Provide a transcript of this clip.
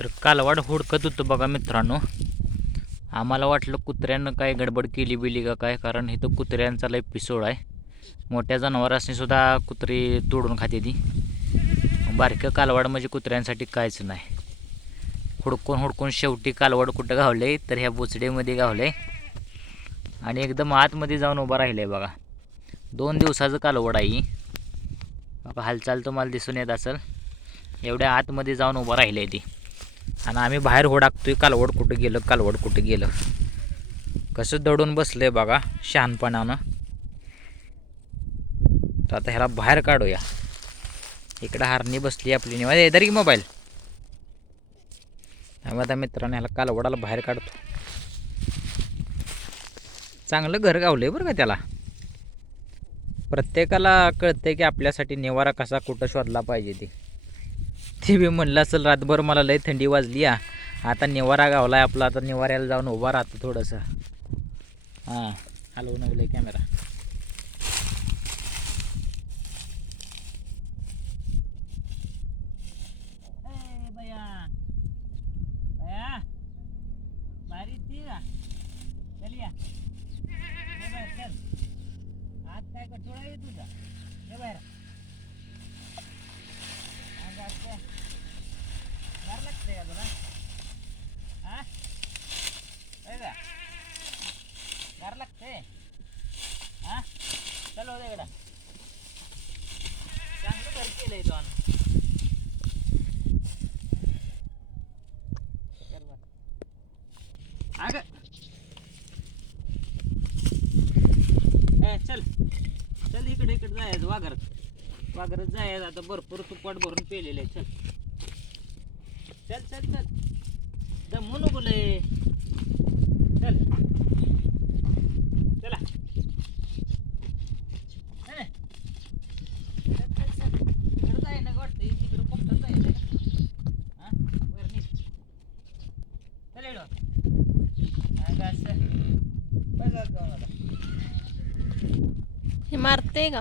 तर कालवाड हुडकत होतं बघा मित्रांनो. आम्हाला वाटलं कुत्र्यानं काय गडबड केली बिली का काय कारण इथं कुत्र्यांचा लय पिसोळ आहे. मोठ्या जनावरांनी सुद्धा कुत्री तोडून खाते ती. बारकं कालवाड म्हणजे कुत्र्यांसाठी कायच नाही. हुडकून हुडकून शेवटी कालवाड कुठं गावले तर ह्या बोचडेमध्ये गावले आणि एकदम आतमध्ये जाऊन उभा राहिलं आहे बघा. दोन दिवसाचं कालवड आहे बघा हालचाल तुम्हाला दिसून येत असेल. एवढ्या आतमध्ये जाऊन उभं राहिलं आहे ती. आणि आम्ही बाहेर होडाकतोय कालवड कुठं गेलं कालवड कुठं गेलं. कसं दडून बसलं आहे बघा शहाणपणानं. तर आता ह्याला बाहेर काढूया. इकडं हारणी बसली आपली निवाद येदर की मोबाईल. आम्ही आता मित्रांनो ह्याला कालवडाला बाहेर काढतो. चांगलं घर गावलं आहे बरं का त्याला. प्रत्येकाला कळतं की आपल्यासाठी निवारा कसा कुठं शोधला पाहिजे ते. ते बी म्हणलं असेल रातभर मला लय थंडी वाजली आ आता निवारा आहे आपला आता निवाऱ्याला जाऊन उभा राहतो थोडंसं. हां हॅलो नवलंय कॅमेरा Yeah काय कठोळा आहे तुझा हे बाहेर गार लागतंय का तुला हा होय का गार लागतंय हा? चल हो इकडं चांगलं घर केलंय तो अग ए चल. चल इकडे इकडे जायचं वाघरात वाघरात जायचं आता भरपूर तुपाट भरून पेलेलं आहे चल. चल चल चल. दमू नको लय. चल ए. चल, चल, चल. तिकडं जाय ना वाटतं तिकडं पोपटात जायचं का हा वर नीट. चल इकडं. हे मारते का?